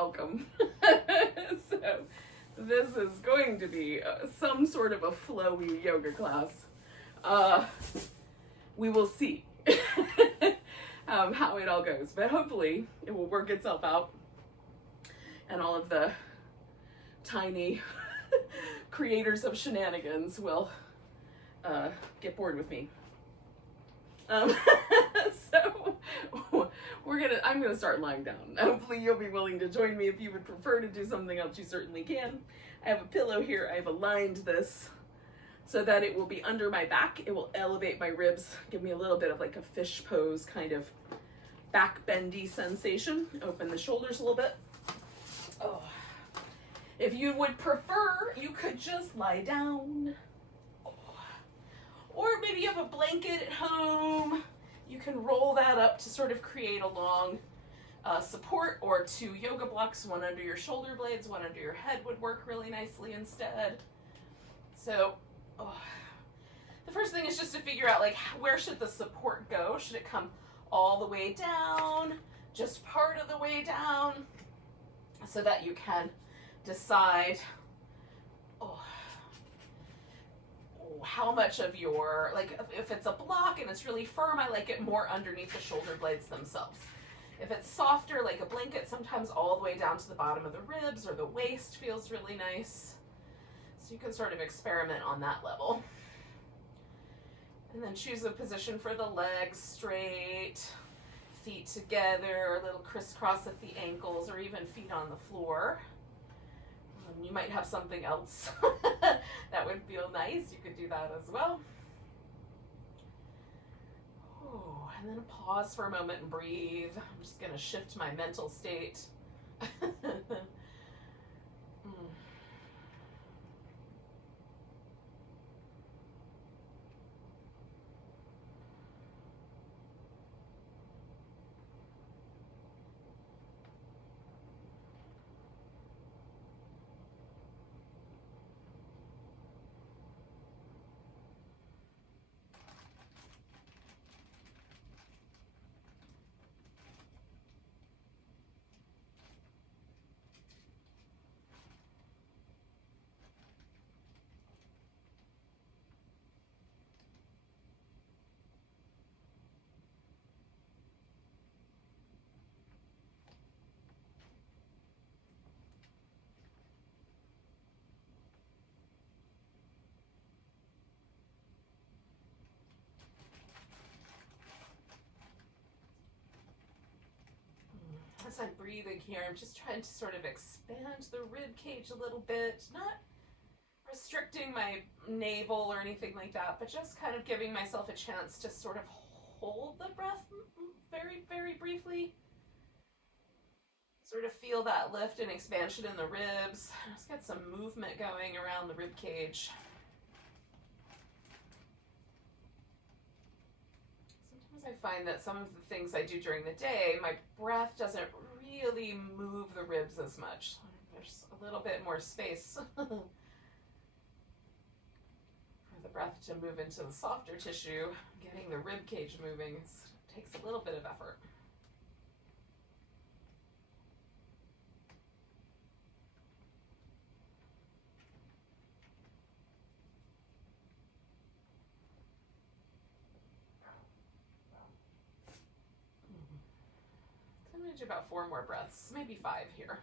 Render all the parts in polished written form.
welcome. So this is going to be some sort of a flowy yoga class. We will see how it all goes, but hopefully it will work itself out and all of the tiny creators of shenanigans will get bored with me. So I'm gonna start lying down. Hopefully you'll be willing to join me. If you would prefer to do something else, you certainly can. I have a pillow here. I've aligned this so that it will be under my back. It will elevate my ribs, give me a little bit of like a fish pose kind of back bendy sensation. Open the shoulders a little bit. Oh. If you would prefer, you could just lie down. Or maybe you have a blanket at home. You can roll that up to sort of create a long support, or two yoga blocks, one under your shoulder blades, one under your head would work really nicely instead. So the first thing is just to figure out, like, where should the support go? Should it come all the way down, just part of the way down, so that you can decide how much of your, like, if it's a block and it's really firm, I like it more underneath the shoulder blades themselves. If it's softer, like a blanket, sometimes all the way down to the bottom of the ribs or the waist feels really nice. So you can sort of experiment on that level. And then choose a position for the legs straight, feet together, a little crisscross at the ankles, or even feet on the floor. You might have something else that would feel nice. You could do that as well. Oh, and then pause for a moment and breathe. I'm just going to shift my mental state. As I'm breathing here, I'm just trying to sort of expand the rib cage a little bit, not restricting my navel or anything like that, but just kind of giving myself a chance to sort of hold the breath very, very briefly. Sort of feel that lift and expansion in the ribs. Just get some movement going around the rib cage. I find that some of the things I do during the day, my breath doesn't really move the ribs as much. There's a little bit more space for the breath to move into the softer tissue. Getting the rib cage moving takes a little bit of effort. I'm going to do about 4 more breaths, maybe 5 here.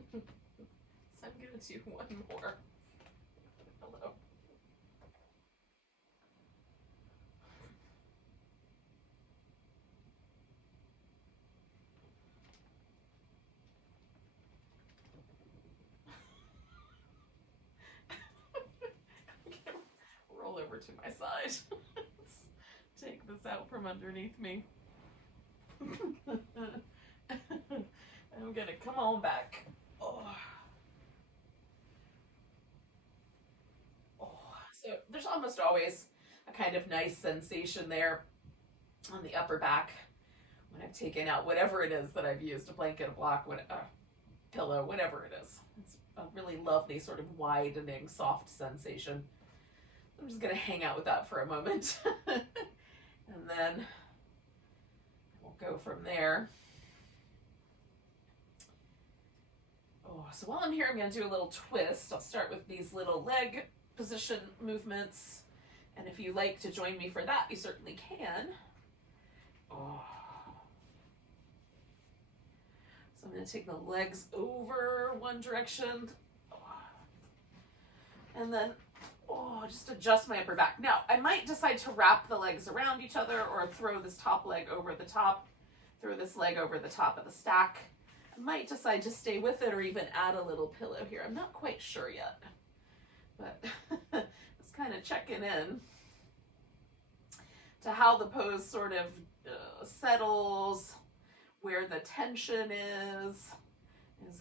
So I'm going to do 1 more. Hello. over to my side. Let's take this out from underneath me. I'm gonna come on back. Oh. Oh. So there's almost always a kind of nice sensation there on the upper back when I've taken out whatever it is that I've used, a blanket, a block, a pillow, whatever it is. It's a really lovely sort of widening, soft sensation. I'm just gonna hang out with that for a moment. And then we'll go from there. Oh, so while I'm here, I'm going to do a little twist. I'll start with these little leg position movements. And if you like to join me for that, you certainly can. Oh. So I'm going to take the legs over one direction. Oh. And then just adjust my upper back. Now, I might decide to wrap the legs around each other or throw this top leg over the top, throw this leg over the top of the stack. I might decide to stay with it or even add a little pillow here. I'm not quite sure yet, but just kind of checking in to how the pose sort of settles, where the tension is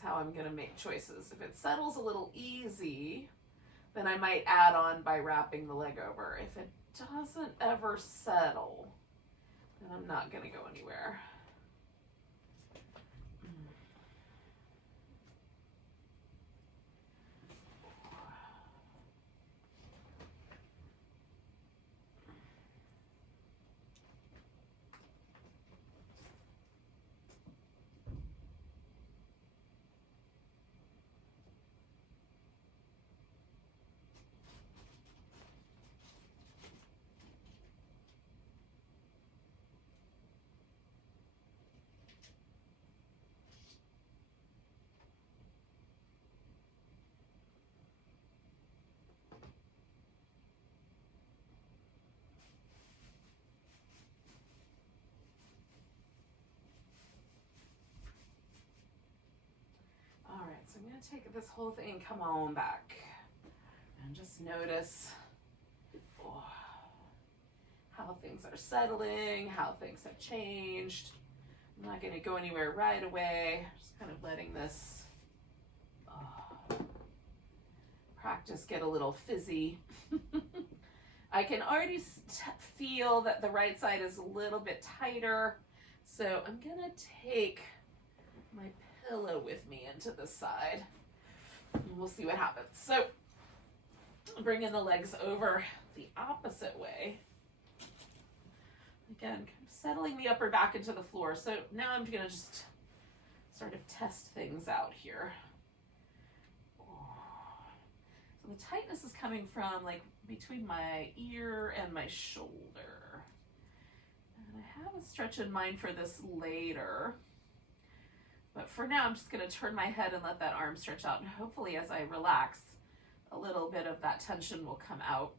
how I'm going to make choices. If it settles a little easy, then I might add on by wrapping the leg over. If it doesn't ever settle, then I'm not going to go anywhere. So I'm going to take this whole thing and come on back and just notice how things are settling, how things have changed. I'm not going to go anywhere right away. Just kind of letting this practice get a little fizzy. I can already feel that the right side is a little bit tighter. So I'm going to take my pillow with me into the side and we'll see what happens. So bringing the legs over the opposite way. Again, settling the upper back into the floor. So now I'm going to just sort of test things out here. So the tightness is coming from like between my ear and my shoulder. And I have a stretch in mind for this later. But for now, I'm just going to turn my head and let that arm stretch out. And hopefully as I relax, a little bit of that tension will come out.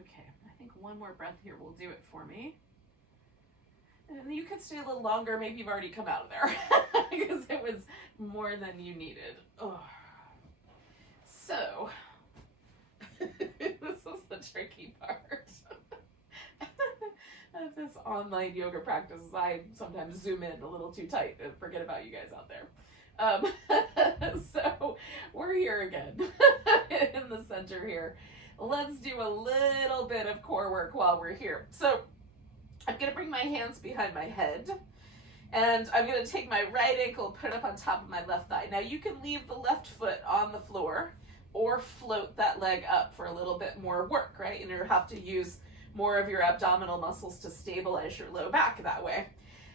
Okay, I think one more breath here will do it for me. And you could stay a little longer. Maybe you've already come out of there because it was more than you needed. Oh. So, this is the tricky part of this online yoga practice. I sometimes zoom in a little too tight and forget about you guys out there. So, we're here again in the center here. let's do a little bit of core work while we're here. So I'm gonna bring my hands behind my head, and I'm gonna take my right ankle, put it up on top of my left thigh. Now you can leave the left foot on the floor or float that leg up for a little bit more work, right? And you have to use more of your abdominal muscles to stabilize your low back that way.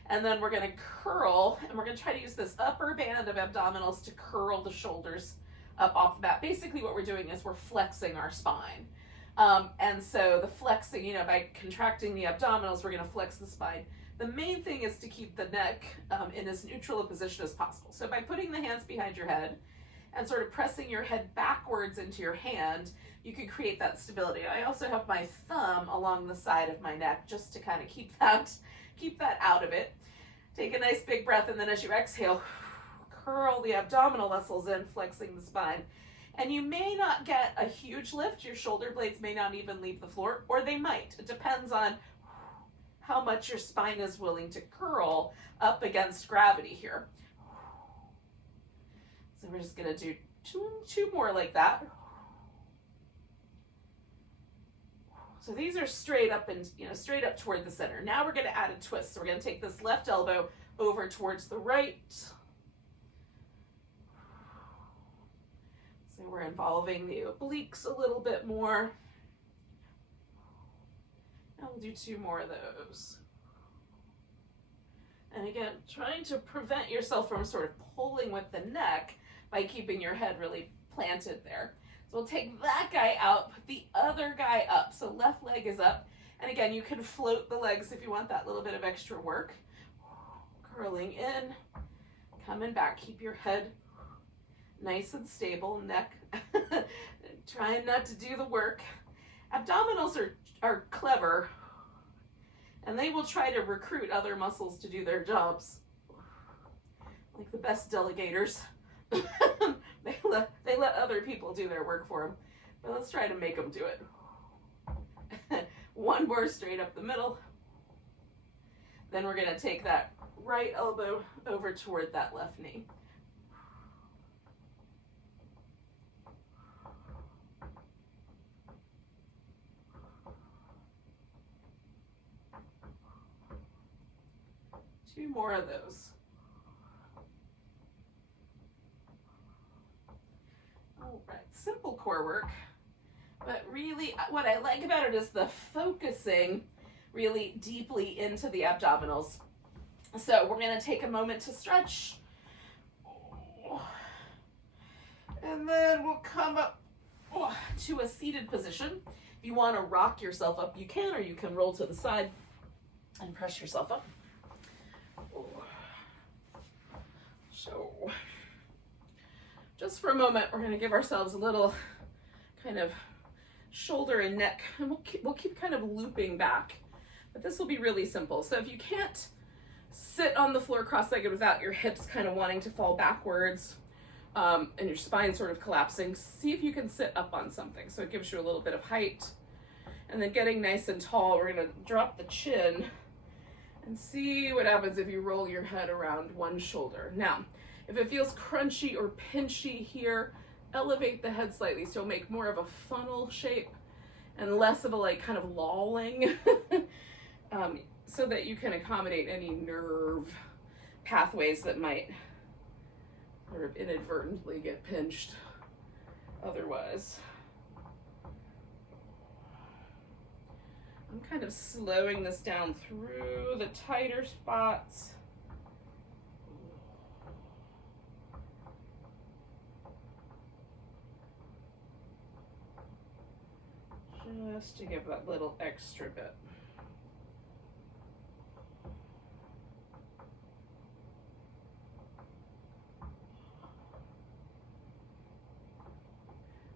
And then we're gonna curl, and we're gonna try to use this upper band of abdominals to curl the shoulders up off the mat. Basically what we're doing is we're flexing our spine. And so the flexing, you know, by contracting the abdominals, we're gonna flex the spine. The main thing is to keep the neck in as neutral a position as possible. So by putting the hands behind your head and sort of pressing your head backwards into your hand, you can create that stability. I also have my thumb along the side of my neck just to kind of keep that out of it. Take a nice big breath, and then as you exhale, curl the abdominal muscles in, flexing the spine. And you may not get a huge lift. Your shoulder blades may not even leave the floor, or they might. It depends on how much your spine is willing to curl up against gravity here. So we're just gonna do two more like that. So these are straight up and, you know, straight up toward the center. Now we're gonna add a twist. So we're gonna take this left elbow over towards the right. So we're involving the obliques a little bit more. And we'll do two more of those. And again, trying to prevent yourself from sort of pulling with the neck by keeping your head really planted there. So we'll take that guy out, put the other guy up. So left leg is up. And again, you can float the legs if you want that little bit of extra work. Curling in, coming back, keep your head nice and stable, neck trying not to do the work. Abdominals are clever, and they will try to recruit other muscles to do their jobs. Like the best delegators. they let other people do their work for them. But let's try to make them do it. One more straight up the middle. Then we're gonna take that right elbow over toward that left knee. Two more of those. All right, simple core work, but really what I like about it is the focusing really deeply into the abdominals. So we're gonna take a moment to stretch. And then we'll come up to a seated position. If you wanna rock yourself up, you can, or you can roll to the side and press yourself up. So just for a moment, we're gonna give ourselves a little kind of shoulder and neck, and we'll keep kind of looping back, but this will be really simple. So if you can't sit on the floor cross-legged without your hips kind of wanting to fall backwards and your spine sort of collapsing, see if you can sit up on something. So it gives you a little bit of height. And then getting nice and tall, we're gonna drop the chin and see what happens if you roll your head around one shoulder. Now, if it feels crunchy or pinchy here, elevate the head slightly, so make more of a funnel shape and less of a like kind of lolling so that you can accommodate any nerve pathways that might sort of inadvertently get pinched otherwise. I'm kind of slowing this down through the tighter spots. Just to give that little extra bit.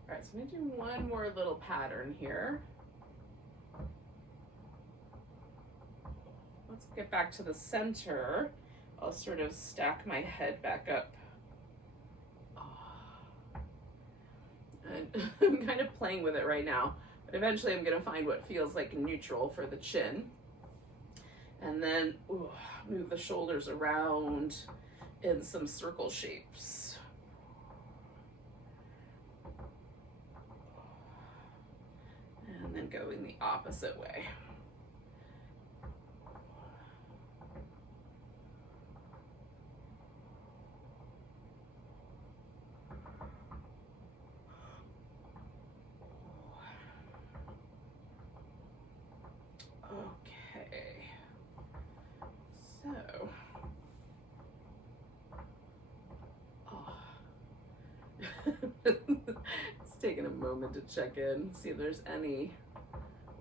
All right, so I'm gonna do one more little pattern here. Let's get back to the center. I'll sort of stack my head back up. And I'm kind of playing with it right now, but eventually I'm gonna find what feels like neutral for the chin. And then move the shoulders around in some circle shapes. going the opposite way. Okay, so, it's taking a moment to check in, see if there's any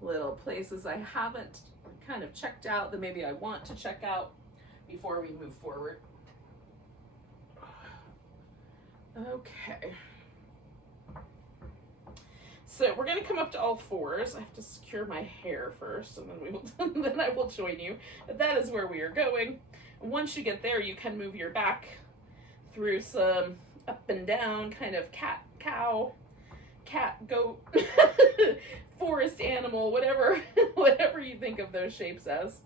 little places I haven't kind of checked out that maybe I want to check out before we move forward. Okay. So we're going to come up to all fours. I have to secure my hair first, and then we will then I will join you. But that is where we are going. And once you get there, you can move your back through some up and down, kind of cat, cow, cat, goat, forest animal, whatever you think of those shapes as.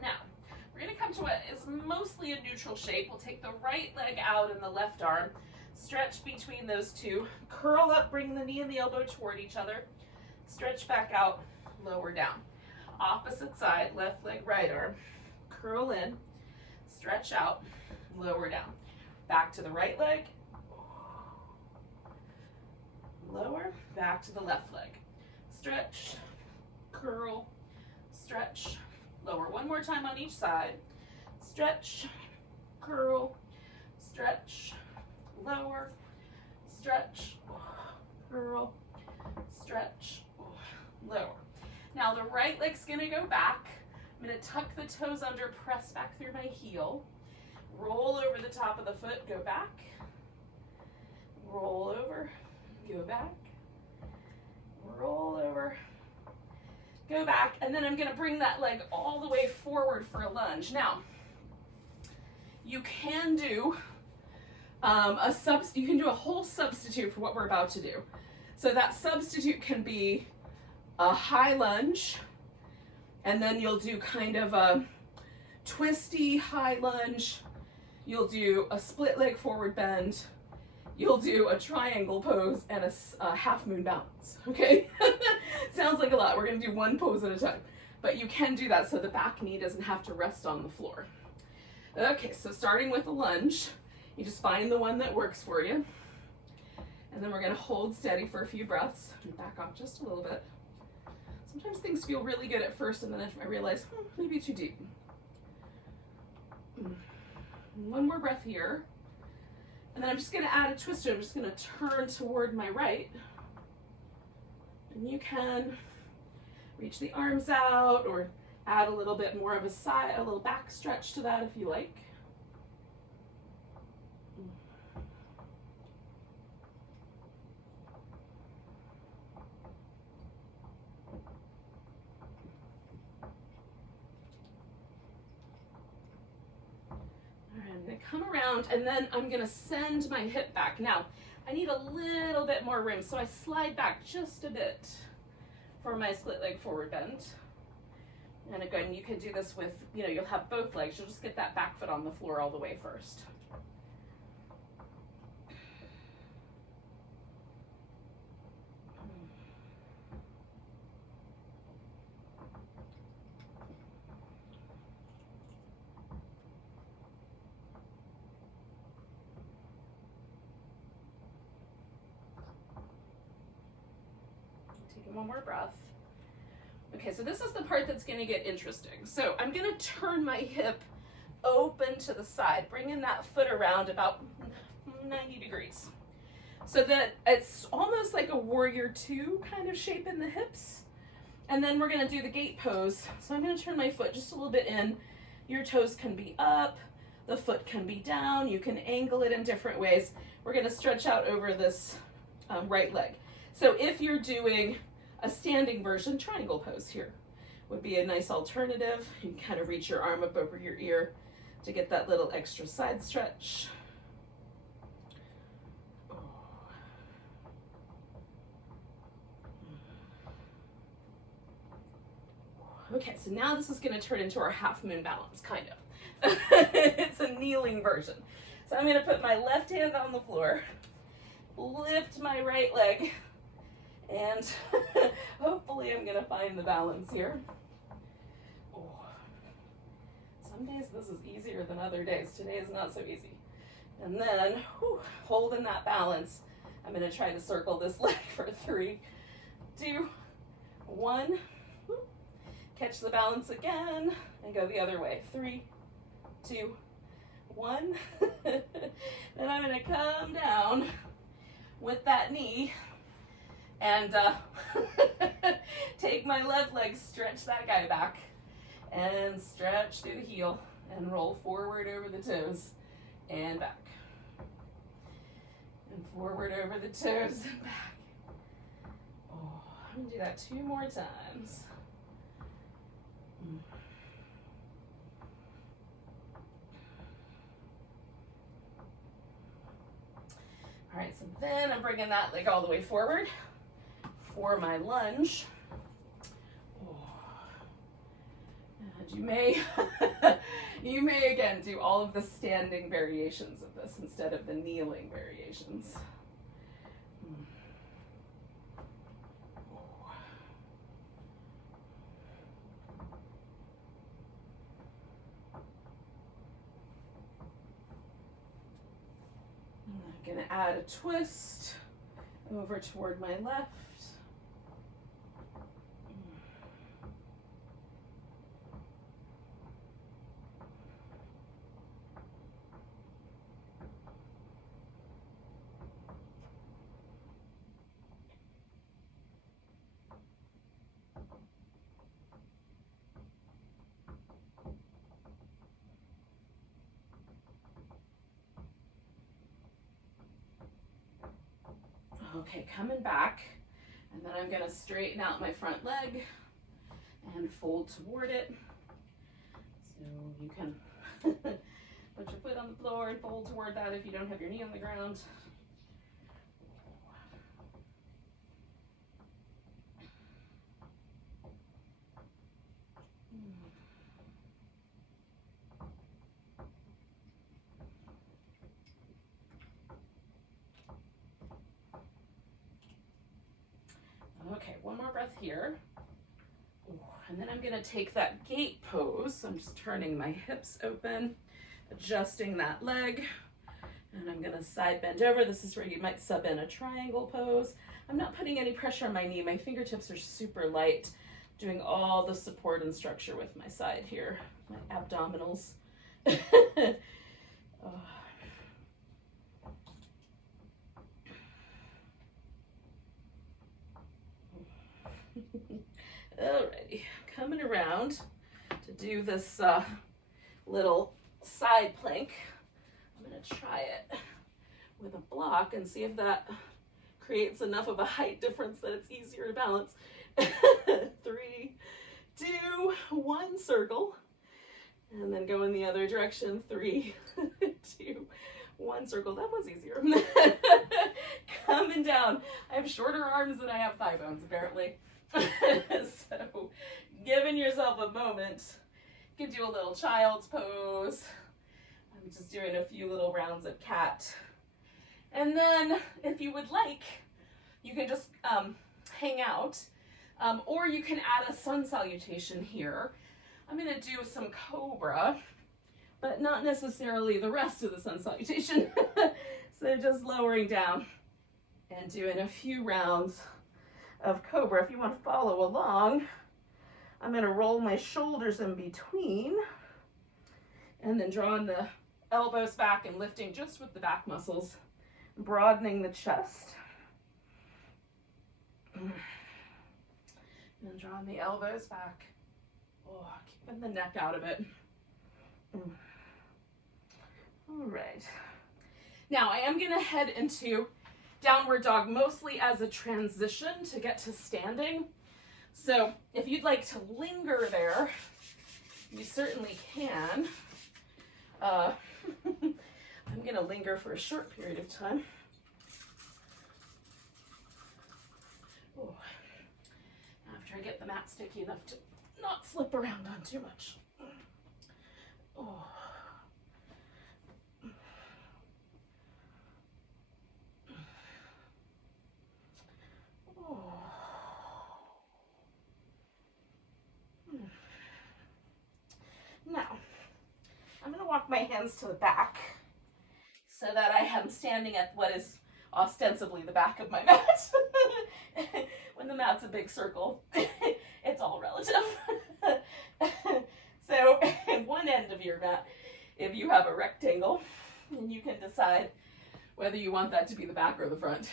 Now, we're going to come to what is mostly a neutral shape. We'll take the right leg out and the left arm, stretch between those two, curl up, bring the knee and the elbow toward each other, stretch back out, lower down. Opposite side, left leg, right arm, curl in, stretch out, lower down. Back to the right leg, lower, back to the left leg. Stretch, curl, stretch, lower. One more time on each side. Stretch, curl, stretch, lower, stretch, curl, stretch, lower. Now the right leg's gonna go back. I'm gonna tuck the toes under, press back through my heel, roll over the top of the foot, go back, roll over, go back, roll over, go back, and then I'm going to bring that leg all the way forward for a lunge. Now, you can do you can do a whole substitute for what we're about to do. So that substitute can be a high lunge, and then you'll do kind of a twisty high lunge. You'll do a split leg forward bend. You'll do a triangle pose and a half moon balance, okay? Sounds like a lot. We're gonna do one pose at a time. But you can do that so the back knee doesn't have to rest on the floor. Okay, so starting with a lunge, you just find the one that works for you. And then we're gonna hold steady for a few breaths and back off just a little bit. Sometimes things feel really good at first, and then I realize, maybe too deep. One more breath here. And then I'm just going to add a twister. I'm just going to turn toward my right. And you can reach the arms out or add a little bit more of a little back stretch to that if you like. I'm going to come around, and then I'm going to send my hip back. Now, I need a little bit more room, so I slide back just a bit for my split leg forward bend. And again, you can do this with, you'll have both legs. You'll just get that back foot on the floor all the way first. One more breath. Okay, so this is the part that's going to get interesting. So I'm going to turn my hip open to the side, bringing that foot around about 90 degrees. So that it's almost like a warrior two kind of shape in the hips. And then we're going to do the gate pose. So I'm going to turn my foot just a little bit in. Your toes can be up, the foot can be down, you can angle it in different ways. we're going to stretch out over this right leg. So if you're doing a standing version, triangle pose here would be a nice alternative. You can kind of reach your arm up over your ear to get that little extra side stretch. Okay, so now this is going to turn into our half moon balance, kind of. It's a kneeling version. So I'm going to put my left hand on the floor, lift my right leg, and hopefully I'm going to find the balance here. Oh. Some days this is easier than other days. Today is not so easy. And then, holding that balance, I'm going to try to circle this leg for 3, 2, 1. Catch the balance again and go the other way. 3, 2, 1. Then I'm going to come down with that knee and take my left leg, stretch that guy back, and stretch through the heel and roll forward over the toes and back. And forward over the toes and back. Oh, I'm going to do that 2 more times. All right, so then I'm bringing that leg all the way forward for my lunge. Oh. And you may, you may again do all of the standing variations of this instead of the kneeling variations. I'm going to add a twist over toward my left. Okay, coming back, and then I'm going to straighten out my front leg and fold toward it. So you can put your foot on the floor and fold toward that if you don't have your knee on the ground. Okay, one more breath here. And then I'm going to take that gate pose. So I'm just turning my hips open, adjusting that leg, and I'm going to side bend over. This is where you might sub in a triangle pose. I'm not putting any pressure on my knee. My fingertips are super light, doing all the support and structure with my side here, my abdominals. Alrighty, coming around to do this little side plank. I'm going to try it with a block and see if that creates enough of a height difference that it's easier to balance. 3, 2, 1, circle. And then go in the other direction. 3, 2, 1, circle. That was easier. Coming down. I have shorter arms than I have thigh bones, apparently. So, giving yourself a moment. You can do a little child's pose. I'm just doing a few little rounds of cat. And then, if you would like, you can just hang out, or you can add a sun salutation here. I'm going to do some cobra, but not necessarily the rest of the sun salutation. So just lowering down and doing a few rounds of cobra. If you want to follow along, I'm going to roll my shoulders in between and then drawing the elbows back and lifting just with the back muscles, broadening the chest. And drawing the elbows back. Oh, keeping the neck out of it. All right. Now I am going to head into downward dog mostly as a transition to get to standing. So if you'd like to linger there, you certainly can. I'm going to linger for a short period of time. Oh. After I get the mat sticky enough to not slip around on too much. Oh. Oh. Now, I'm going to walk my hands to the back so that I am standing at what is ostensibly the back of my mat. When the mat's a big circle, it's all relative. So one end of your mat, if you have a rectangle, and you can decide whether you want that to be the back or the front.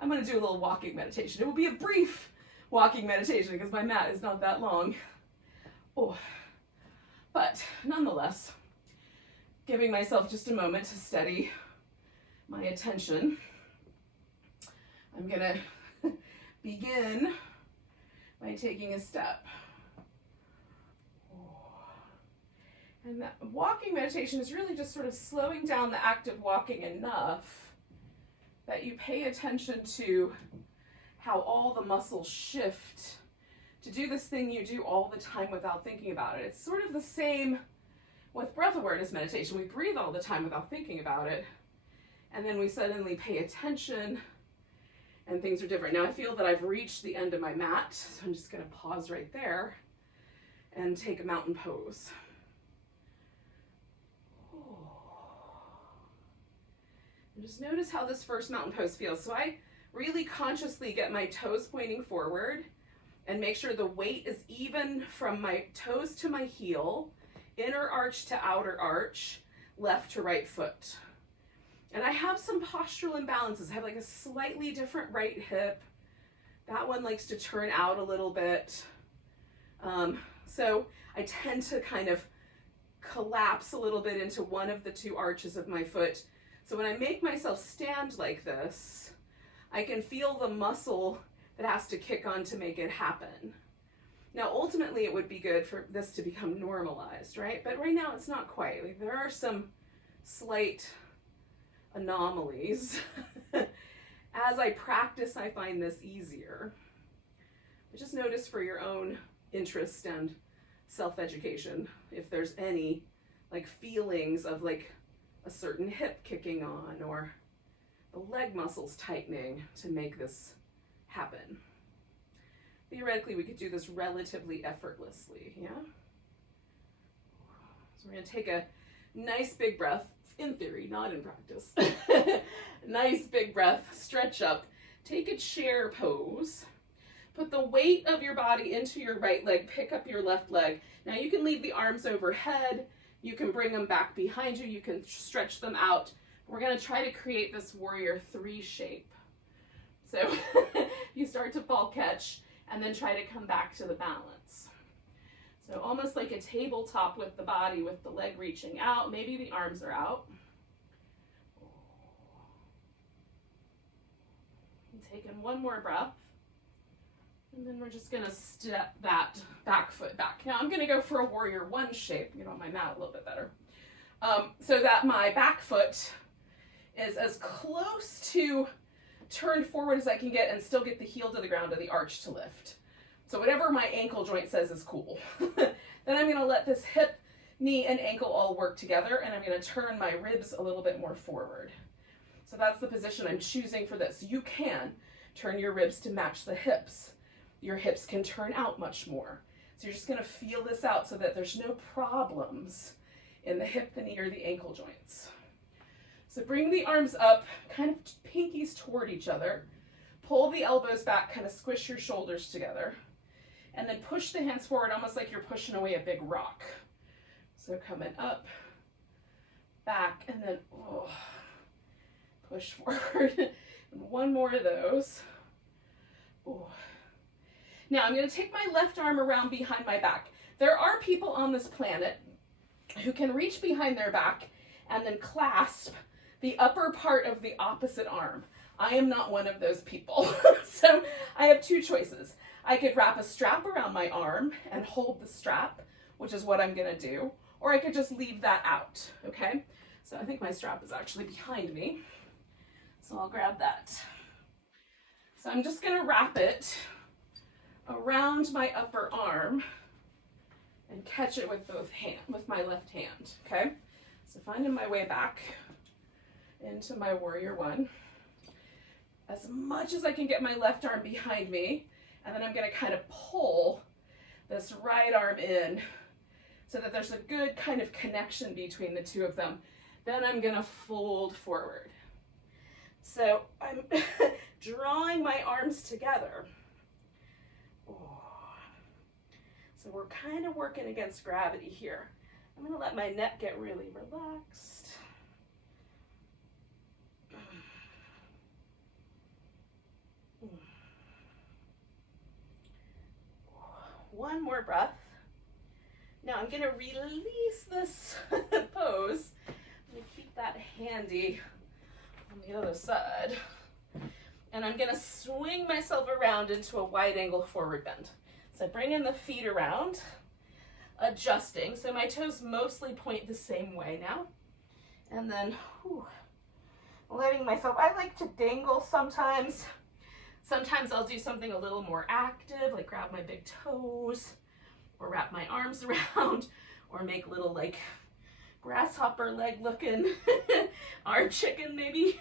I'm going to do a little walking meditation. It will be a brief walking meditation because my mat is not that long. Oh, but nonetheless, giving myself just a moment to steady my attention. I'm going to begin by taking a step. And that walking meditation is really just sort of slowing down the act of walking enough that you pay attention to how all the muscles shift to do this thing you do all the time without thinking about it. It's sort of the same with breath awareness meditation. We breathe all the time without thinking about it, and then we suddenly pay attention and things are different. Now I feel that I've reached the end of my mat, so I'm just going to pause right there and take a mountain pose. And just notice how this first mountain pose feels. So I really consciously get my toes pointing forward and make sure the weight is even from my toes to my heel, inner arch to outer arch, left to right foot. And I have some postural imbalances. I have like a slightly different right hip. That one likes to turn out a little bit. So I tend to kind of collapse a little bit into one of the two arches of my foot. So when I make myself stand like this, I can feel the muscle that has to kick on to make it happen. Now, ultimately, it would be good for this to become normalized, right? But right now, it's not quite. Like, there are some slight anomalies. As I practice, I find this easier. But just notice for your own interest and self-education, if there's any like feelings of like a certain hip kicking on or the leg muscles tightening to make this happen. Theoretically, we could do this relatively effortlessly, yeah? So we're going to take a nice big breath, in theory, not in practice. Nice big breath, stretch up, take a chair pose. Put the weight of your body into your right leg, pick up your left leg. Now you can leave the arms overhead, you can bring them back behind you, you can stretch them out. We're going to try to create this warrior 3 shape. So you start to fall catch and then try to come back to the balance. So almost like a tabletop with the body, with the leg reaching out, maybe the arms are out. And take in one more breath. And then we're just going to step that back foot back. Now I'm going to go for a warrior 1 shape, you know, on my mat a little bit better. So that my back foot is as close to turned forward as I can get and still get the heel to the ground of the arch to lift. So whatever my ankle joint says is cool. Then I'm going to let this hip, knee, and ankle all work together, and I'm going to turn my ribs a little bit more forward. So that's the position I'm choosing for this. You can turn your ribs to match the hips. Your hips can turn out much more. So you're just going to feel this out so that there's no problems in the hip, the knee, or the ankle joints. So bring the arms up, kind of pinkies toward each other. Pull the elbows back, kind of squish your shoulders together. And then push the hands forward, almost like you're pushing away a big rock. So coming up, back, and then push forward. And one more of those. Ooh. Now I'm going to take my left arm around behind my back. There are people on this planet who can reach behind their back and then clasp the upper part of the opposite arm. I am not one of those people. So I have two choices. I could wrap a strap around my arm and hold the strap, which is what I'm gonna do, or I could just leave that out, okay? So I think my strap is actually behind me. So I'll grab that. So I'm just gonna wrap it around my upper arm and catch it with with my left hand, okay? So finding my way back into my warrior one. As much as I can get my left arm behind me, and then I'm gonna kind of pull this right arm in so that there's a good kind of connection between the two of them. Then I'm gonna fold forward. So I'm drawing my arms together. So we're kind of working against gravity here. I'm gonna let my neck get really relaxed. One more breath. Now I'm gonna release this pose. I'm gonna keep that handy on the other side. And I'm gonna swing myself around into a wide angle forward bend. So bringing the feet around, adjusting. So my toes mostly point the same way now. And then letting myself, I like to dangle sometimes. Sometimes I'll do something a little more active, like grab my big toes, or wrap my arms around, or make little like grasshopper leg looking, or chicken maybe,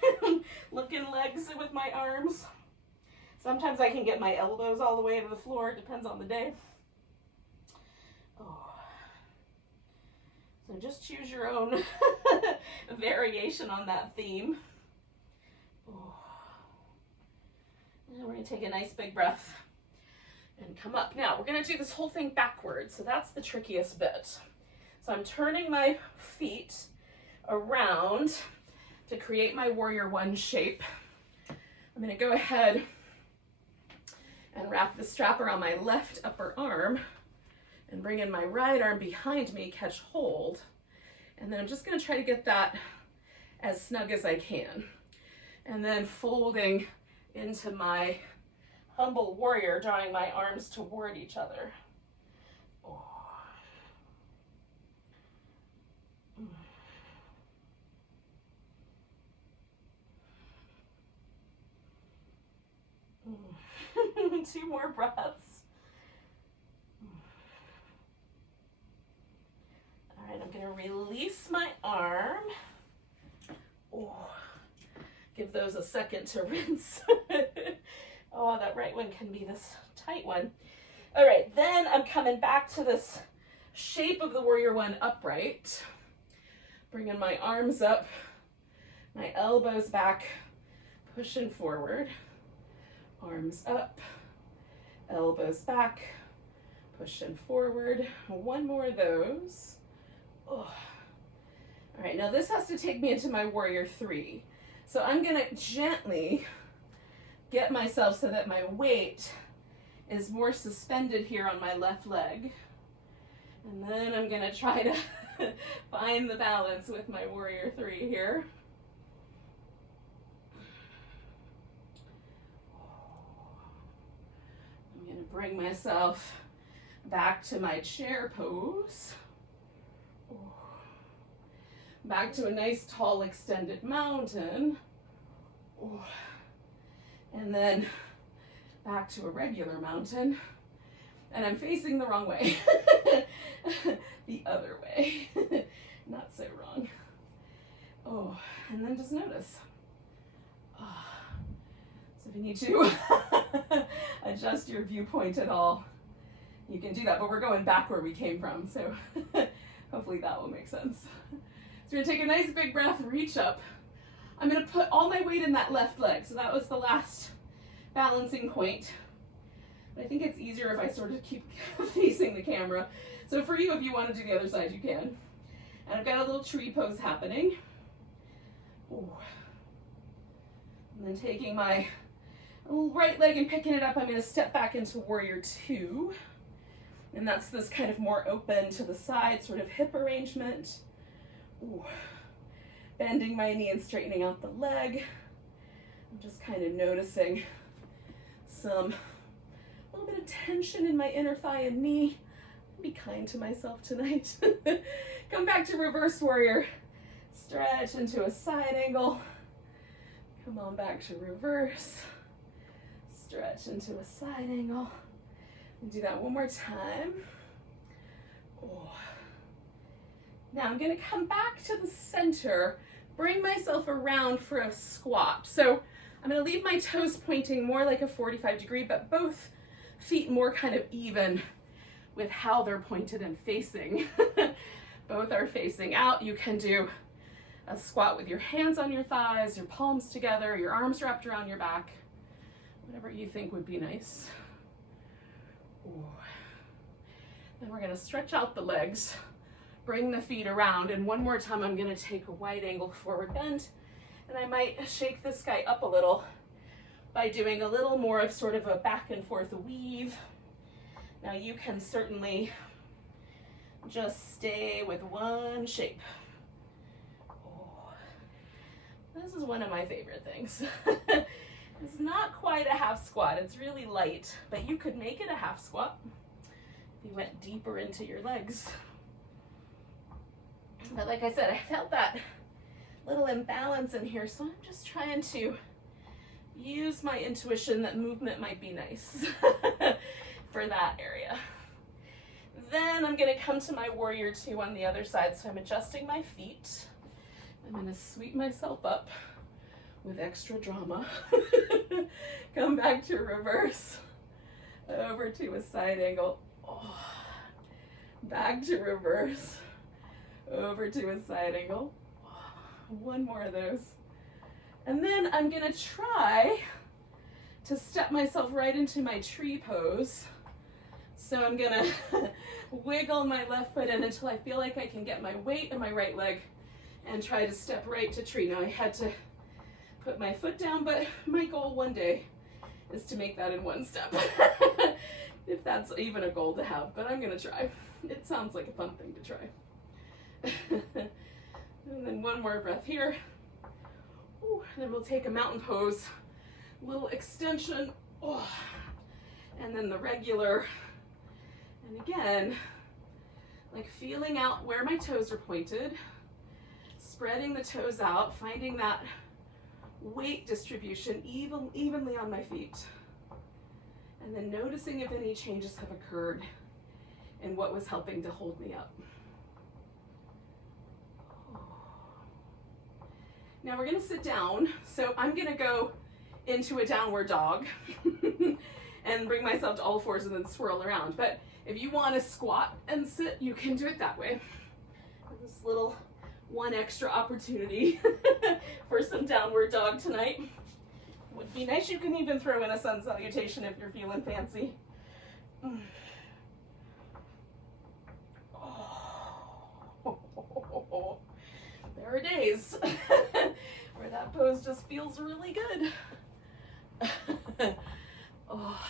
looking legs with my arms. Sometimes I can get my elbows all the way to the floor, it depends on the day. So just choose your own variation on that theme. And we're gonna take a nice big breath and come up. Now we're gonna do this whole thing backwards, so that's the trickiest bit. So I'm turning my feet around to create my warrior one shape. I'm gonna go ahead and wrap the strap around my left upper arm and bring in my right arm behind me, catch hold. And then I'm just gonna try to get that as snug as I can. And then folding into my humble warrior, drawing my arms toward each other. Two more breaths. All right, I'm gonna release my arm. Give those a second to rinse. Oh, that right one can be this tight one. All right, then I'm coming back to this shape of the warrior one upright. Bringing my arms up, my elbows back, pushing forward. Arms up, elbows back, pushing forward. One more of those. All right, now this has to take me into my warrior three. So I'm gonna gently get myself so that my weight is more suspended here on my left leg. And then I'm gonna try to find the balance with my warrior three here. I'm gonna bring myself back to my chair pose. Back to a nice tall extended mountain. And then back to a regular mountain. And I'm facing the wrong way. The other way. Not so wrong. And then just notice. So if you need to adjust your viewpoint at all, you can do that, but we're going back where we came from, so hopefully that will make sense. So you're gonna take a nice big breath, reach up. I'm gonna put all my weight in that left leg, so that was the last balancing point. But I think it's easier if I sort of keep facing the camera. So for you, if you want to do the other side, you can. And I've got a little tree pose happening. And then taking my right leg and picking it up, I'm gonna step back into warrior two. And that's this kind of more open to the side, sort of hip arrangement. bending my knee and straightening out the leg. I'm just kind of noticing a little bit of tension in my inner thigh and knee. Be kind to myself tonight. Come back to reverse warrior. Stretch into a side angle. Come on back to reverse. Stretch into a side angle. And do that one more time. Oh. Now I'm going to come back to the center, bring myself around for a squat. So I'm going to leave my toes pointing more like a 45-degree, but both feet more kind of even with how they're pointed and facing. Both are facing out. You can do a squat with your hands on your thighs, your palms together, your arms wrapped around your back, whatever you think would be nice. Ooh. Then we're going to stretch out the legs, bring the feet around, and one more time I'm going to take a wide angle forward bend, and I might shake this guy up a little by doing a little more of sort of a back and forth weave. Now you can certainly just stay with one shape. Oh, this is one of my favorite things. It's not quite a half squat, it's really light, but you could make it a half squat if you went deeper into your legs. But like I said, I felt that little imbalance in here, so I'm just trying to use my intuition that movement might be nice for that area. Then I'm going to come to my warrior two on the other side, so I'm adjusting my feet. I'm going to sweep myself up with extra drama. Come back to reverse, over to a side angle. Oh. Back to reverse, over to a side angle. Oh. One more of those. And then I'm going to try to step myself right into my tree pose. So I'm going to wiggle my left foot in until I feel like I can get my weight in my right leg and try to step right to tree. Now I had to put my foot down, but my goal one day is to make that in one step. If that's even a goal to have, but I'm going to try. It sounds like a fun thing to try. And then one more breath here. Ooh, and then we'll take a mountain pose, little extension, oh, and then the regular. And again, like feeling out where my toes are pointed, spreading the toes out, finding that weight distribution evenly on my feet. And then noticing if any changes have occurred and what was helping to hold me up. Now we're going to sit down, so I'm going to go into a downward dog and bring myself to all fours and then swirl around. But if you want to squat and sit, you can do it that way. This little one extra opportunity for some downward dog tonight. Would be nice. You can even throw in a sun salutation if you're feeling fancy. Oh. There are days where that pose just feels really good. Oh.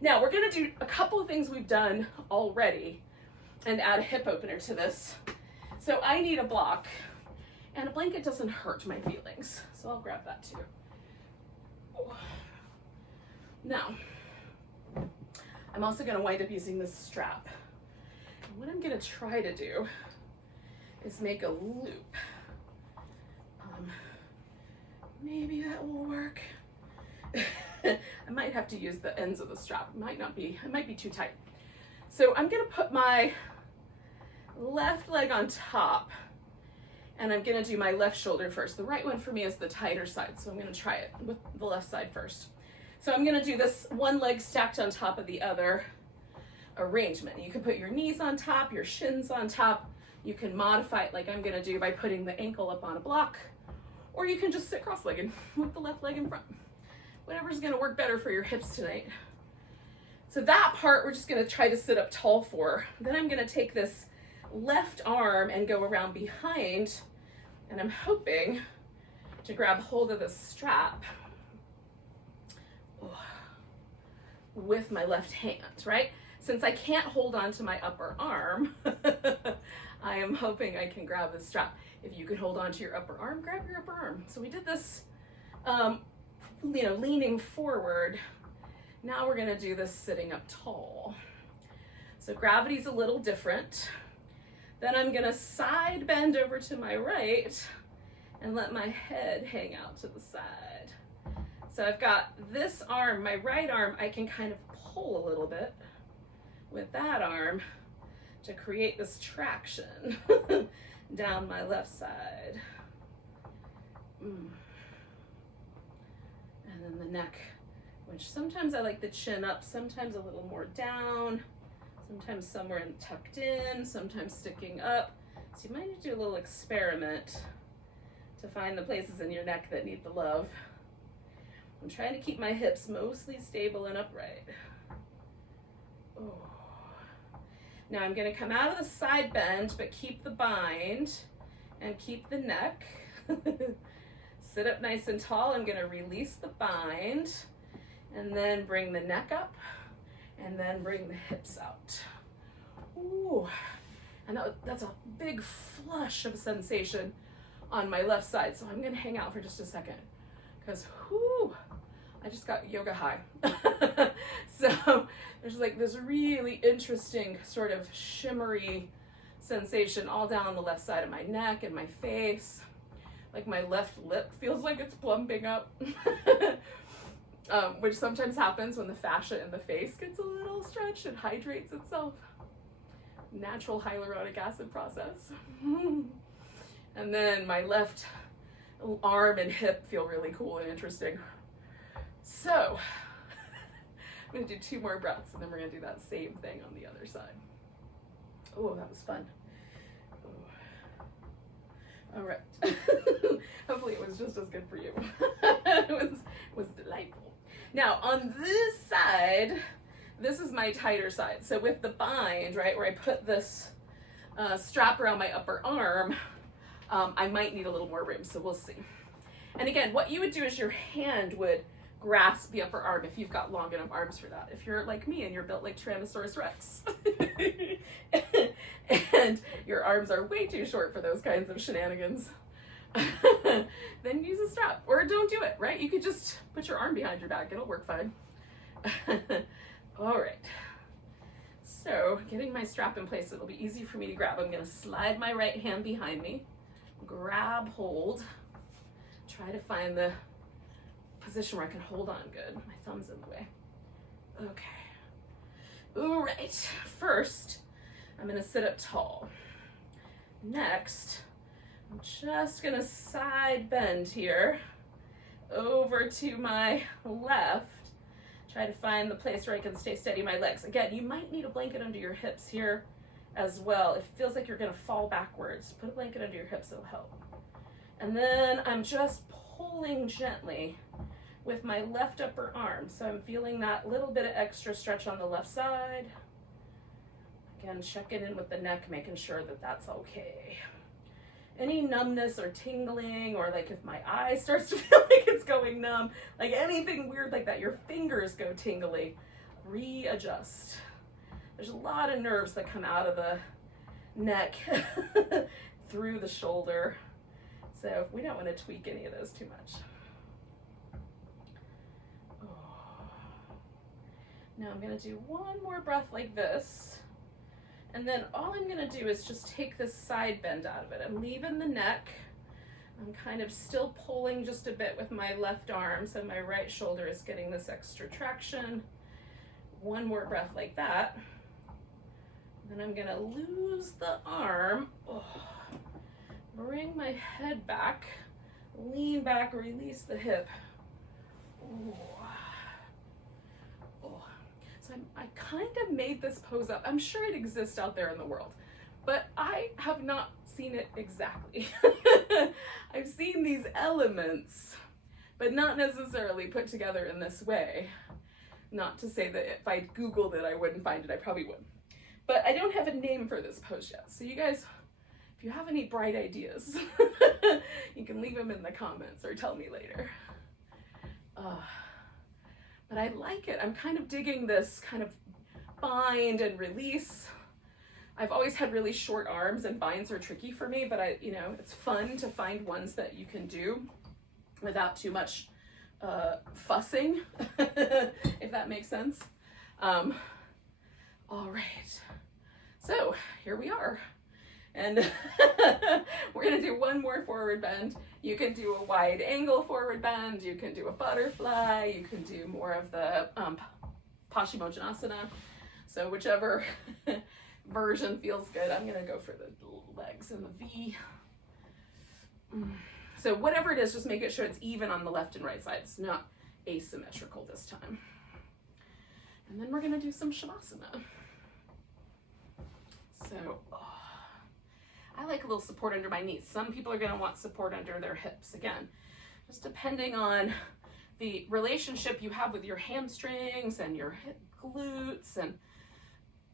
Now we're going to do a couple of things we've done already and add a hip opener to this. So I need a block, and a blanket doesn't hurt my feelings, so I'll grab that too. Oh. Now, I'm also going to wind up using this strap. And what I'm going to try to do is make a loop. Maybe that will work. I might have to use the ends of the strap. It might be too tight. So I'm going to put my left leg on top, and I'm going to do my left shoulder first. The right one for me is the tighter side, so I'm going to try it with the left side first. So I'm going to do this one leg stacked on top of the other arrangement. You can put your knees on top, your shins on top. You can modify it like I'm going to do by putting the ankle up on a block, or you can just sit cross-legged with the left leg in front. Whatever's going to work better for your hips tonight. So that part we're just going to try to sit up tall for. Then I'm going to take this left arm and go around behind, and I'm hoping to grab hold of the strap with my left hand, right? since I can't hold on to my upper arm, I am hoping I can grab the strap. If you could hold on to your upper arm, grab your upper arm. So we did this, you know, leaning forward. Now we're gonna do this sitting up tall. So gravity's a little different. Then I'm gonna side bend over to my right and let my head hang out to the side. So I've got this arm, my right arm, I can kind of pull a little bit with that arm to create this traction down my left side. And then the neck, which sometimes I like the chin up, sometimes a little more down, sometimes somewhere tucked in, sometimes sticking up. So you might need to do a little experiment to find the places in your neck that need the love. I'm trying to keep my hips mostly stable and upright. Oh. Now I'm going to come out of the side bend, but keep the bind and keep the neck. Sit up nice and tall. I'm going to release the bind and then bring the neck up and then bring the hips out. Ooh. And that's a big flush of sensation on my left side. So I'm going to hang out for just a second because I just got yoga high. So there's like this really interesting sort of shimmery sensation all down the left side of my neck and my face. Like my left lip feels like it's plumping up, which sometimes happens when the fascia in the face gets a little stretched and hydrates itself. Natural hyaluronic acid process. And then my left arm and hip feel really cool and interesting. So I'm gonna do 2 more breaths and then we're gonna do that same thing on the other side. Oh, that was fun. All right. Hopefully it was just as good for you. It was delightful. Now on this side, this is my tighter side. So with the bind, right, where I put this strap around my upper arm, I might need a little more room, so we'll see. And again, what you would do is your hand would grasp the upper arm if you've got long enough arms for that. If you're like me and you're built like Tyrannosaurus Rex and your arms are way too short for those kinds of shenanigans, then use a strap or don't do it, right? You could just put your arm behind your back. It'll work fine. All right. So getting my strap in place, it'll be easy for me to grab. I'm going to slide my right hand behind me, grab hold, try to find the position where I can hold on good. My thumb's in the way. Okay. All right. First, I'm going to sit up tall. Next, I'm just going to side bend here over to my left. Try to find the place where I can stay steady my legs. Again, you might need a blanket under your hips here as well. If it feels like you're going to fall backwards, put a blanket under your hips, it'll help. And then I'm just pulling gently with my left upper arm. So I'm feeling that little bit of extra stretch on the left side. Again, checking in with the neck, making sure that that's okay. Any numbness or tingling, or like if my eye starts to feel like it's going numb, like anything weird like that, your fingers go tingly, readjust. There's a lot of nerves that come out of the neck through the shoulder. So we don't want to tweak any of those too much. Now I'm going to do one more breath like this. And then all I'm going to do is just take this side bend out of it. I'm leaving the neck. I'm kind of still pulling just a bit with my left arm, so my right shoulder is getting this extra traction. One more breath like that. Then I'm going to lose the arm. Bring my head back. Lean back, release the hip. So I kind of made this pose up. I'm sure it exists out there in the world, but I have not seen it exactly. I've seen these elements, but not necessarily put together in this way. Not to say that if I Googled it, I wouldn't find it. I probably would. But I don't have a name for this pose yet. So you guys, if you have any bright ideas, you can leave them in the comments or tell me later. But I like it. I'm kind of digging this kind of bind and release. I've always had really short arms and binds are tricky for me, but it's fun to find ones that you can do without too much fussing, if that makes sense. All right, so here we are. And we're gonna do one more forward bend. You can do a wide angle forward bend, you can do a butterfly, you can do more of the Paschimottanasana. So whichever version feels good. I'm gonna go for the legs and the V. So whatever it is, just make it sure it's even on the left and right sides, not asymmetrical this time. And then we're gonna do some Shavasana. So, I like a little support under my knees. Some people are gonna want support under their hips. Again, just depending on the relationship you have with your hamstrings and your hip glutes and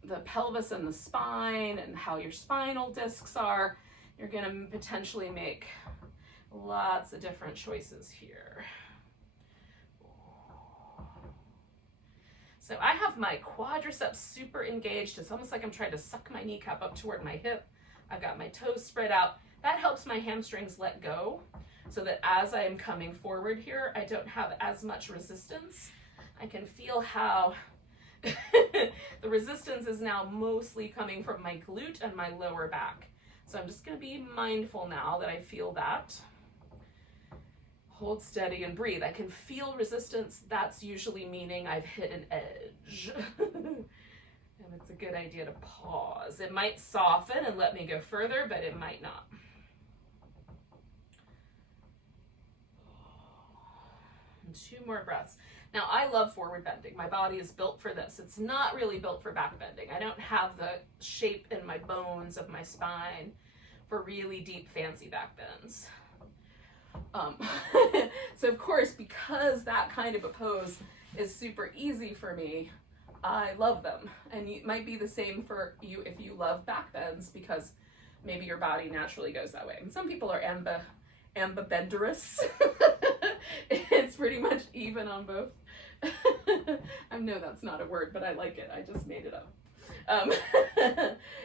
the pelvis and the spine and how your spinal discs are, you're gonna potentially make lots of different choices here. So I have my quadriceps super engaged. It's almost like I'm trying to suck my kneecap up toward my hip. I've got my toes spread out. That helps my hamstrings let go so that as I am coming forward here, I don't have as much resistance. I can feel how the resistance is now mostly coming from my glute and my lower back. So I'm just gonna be mindful now that I feel that. Hold steady and breathe. I can feel resistance. That's usually meaning I've hit an edge. And it's a good idea to pause. It might soften and let me go further, but it might not. And 2 more breaths. Now, I love forward bending. My body is built for this. It's not really built for back bending. I don't have the shape in my bones of my spine for really deep, fancy back bends. So of course, because that kind of a pose is super easy for me, I love them. And it might be the same for you if you love back bends, because maybe your body naturally goes that way. And some people are ambidextrous. It's pretty much even on both. I know that's not a word, but I like it. I just made it up.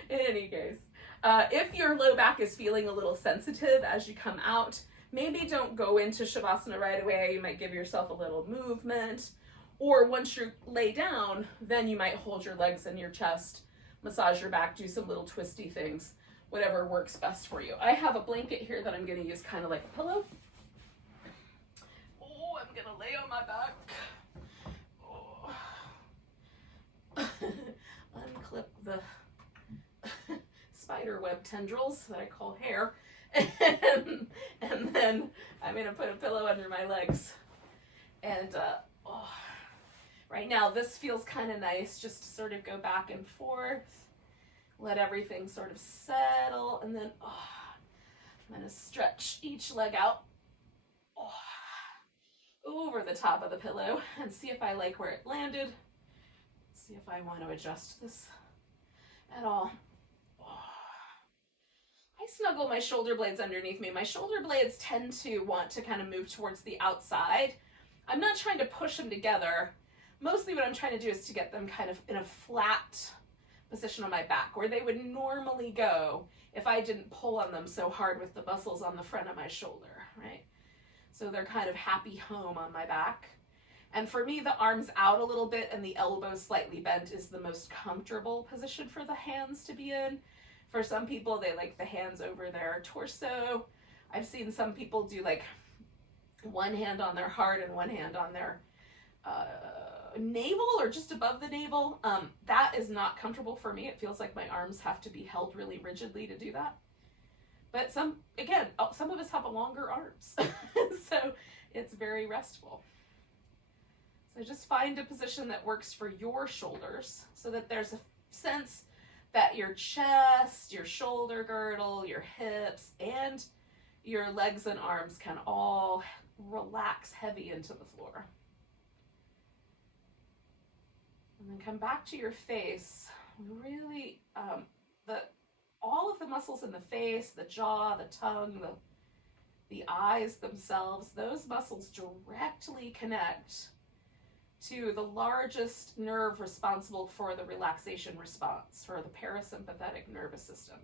In any case, if your low back is feeling a little sensitive as you come out, maybe don't go into Shavasana right away. You might give yourself a little movement. Or once you lay down, then you might hold your legs in your chest, massage your back, do some little twisty things, whatever works best for you. I have a blanket here that I'm going to use kind of like a pillow. Oh, I'm going to lay on my back. Oh. Unclip the spider web tendrils that I call hair. And then I'm going to put a pillow under my legs. And right now this feels kind of nice, just to sort of go back and forth, let everything sort of settle, and then I'm going to stretch each leg out over the top of the pillow and see if I like where it landed. See if I want to adjust this at all. I snuggle my shoulder blades underneath me. My shoulder blades tend to want to kind of move towards the outside. I'm not trying to push them together. Mostly what I'm trying to do is to get them kind of in a flat position on my back, where they would normally go if I didn't pull on them so hard with the muscles on the front of my shoulder, right? So they're kind of happy home on my back. And for me, the arms out a little bit and the elbows slightly bent is the most comfortable position for the hands to be in. For some people, they like the hands over their torso. I've seen some people do like one hand on their heart and one hand on their navel or just above the navel. That is not comfortable for me. It feels like my arms have to be held really rigidly to do that. But some of us have longer arms, so it's very restful. So just find a position that works for your shoulders so that there's a sense that your chest, your shoulder girdle, your hips, and your legs and arms can all relax heavy into the floor. And then come back to your face. Really, all of the muscles in the face, the jaw, the tongue, the eyes themselves, those muscles directly connect to the largest nerve responsible for the relaxation response, for the parasympathetic nervous system.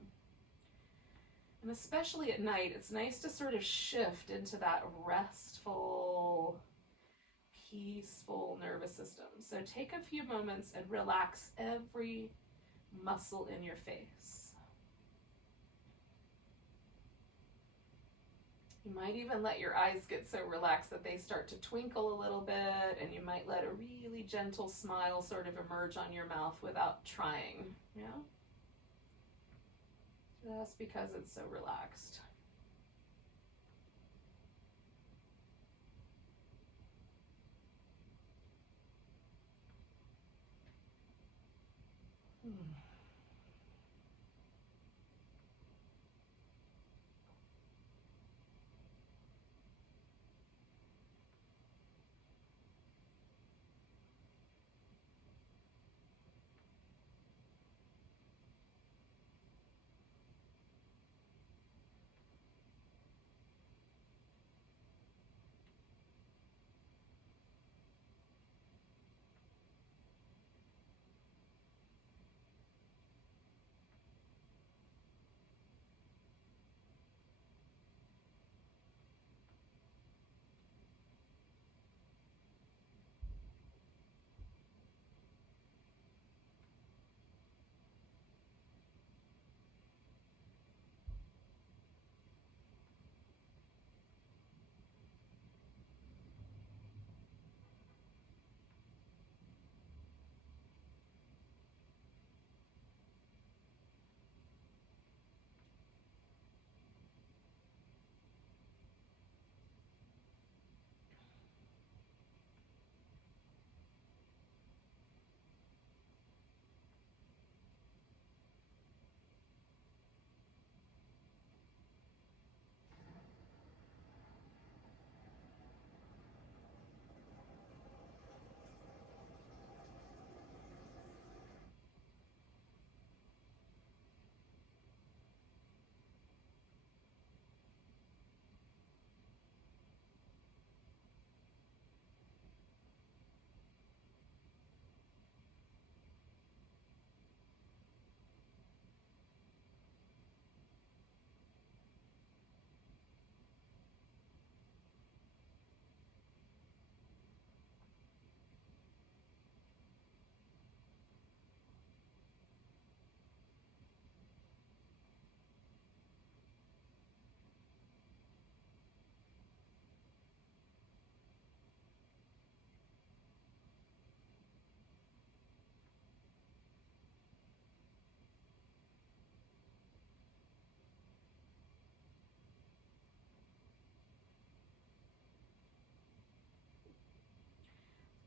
And especially at night, it's nice to sort of shift into that restful, peaceful nervous system. So take a few moments and relax every muscle in your face. You might even let your eyes get so relaxed that they start to twinkle a little bit, and you might let a really gentle smile sort of emerge on your mouth without trying, yeah? Just because it's so relaxed.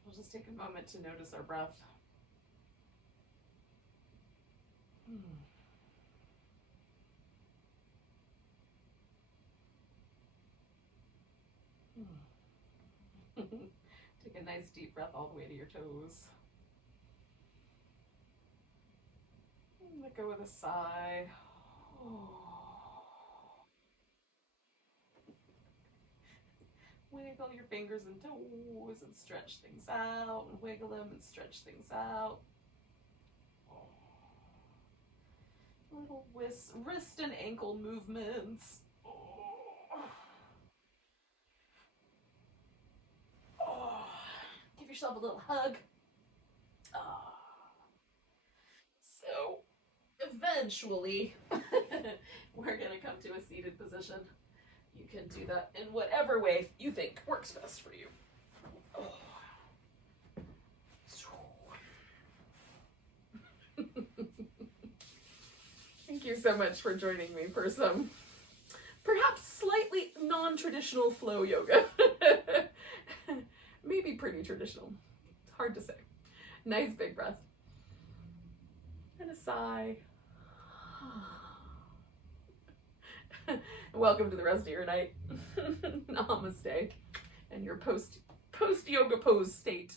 We'll just take a moment to notice our breath. Take a nice deep breath all the way to your toes. Let go with a sigh. Wiggle your fingers and toes and stretch things out, and wiggle them and stretch things out. Little wrist and ankle movements. Give yourself a little hug. So eventually we're going to come to a seated position. You can do that in whatever way you think works best for you. Thank you so much for joining me for some perhaps slightly non-traditional flow yoga. Maybe pretty traditional. It's hard to say. Nice big breath. And a sigh. Welcome to the rest of your night. Namaste. And your post yoga pose state.